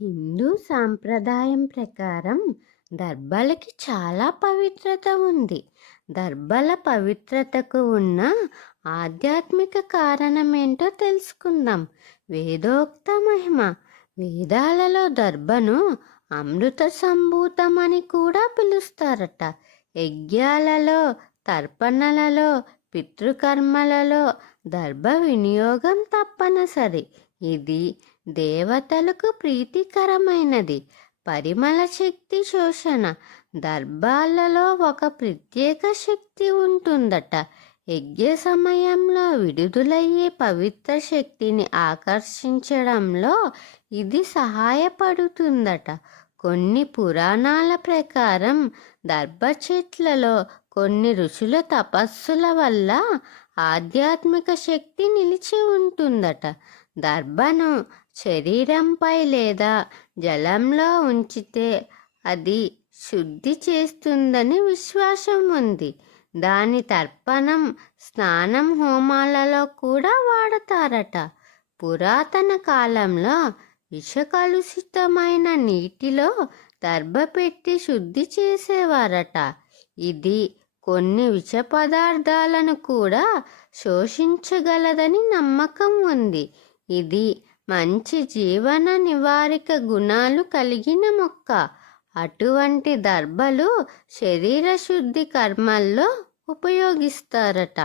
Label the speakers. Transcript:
Speaker 1: హిందూ సాంప్రదాయం ప్రకారం దర్భలకి చాలా పవిత్రత ఉంది. దర్భల పవిత్రతకు ఉన్న ఆధ్యాత్మిక కారణం ఏంటో తెలుసుకుందాం. వేదోక్త మహిమ. వేదాలలో దర్భను అమృత సంభూతం అని కూడా పిలుస్తారట. యజ్ఞాలలో తర్పణలలో పితృకర్మలలో దర్భ వినియోగం తప్పనిసరి. ఇది దేవతలకు ప్రీతికరమైనది. పరిమళ శక్తి శోషణ. దర్భాలలో ఒక ప్రత్యేక శక్తి ఉంటుందట. యజ్ఞ సమయంలో విడుదలయ్యే పవిత్ర శక్తిని ఆకర్షించడంలో ఇది సహాయపడుతుందట. కొన్ని పురాణాల ప్రకారం దర్భ చెట్లలో కొన్ని ఋషుల తపస్సుల వల్ల ఆధ్యాత్మిక శక్తి నిలిచి ఉంటుందట. దర్భను శరీరంపై లేదా జలంలో ఉంచితే అది శుద్ధి చేస్తుందని విశ్వాసం ఉంది. దాని తర్పణం స్నానం హోమాలలో కూడా వాడతారట. పురాతన కాలంలో విషకలుషితమైన నీటిలో దర్భ పెట్టి శుద్ధి చేసేవారట. ఇది కొన్ని విష పదార్థాలను కూడా శోషించగలదని నమ్మకం ఉంది. ఇది మంచి జీవన నివారిక గుణాలు కలిగిన మొక్క. అటువంటి దర్భలు శరీర శుద్ధి కర్మల్లో ఉపయోగిస్తారట.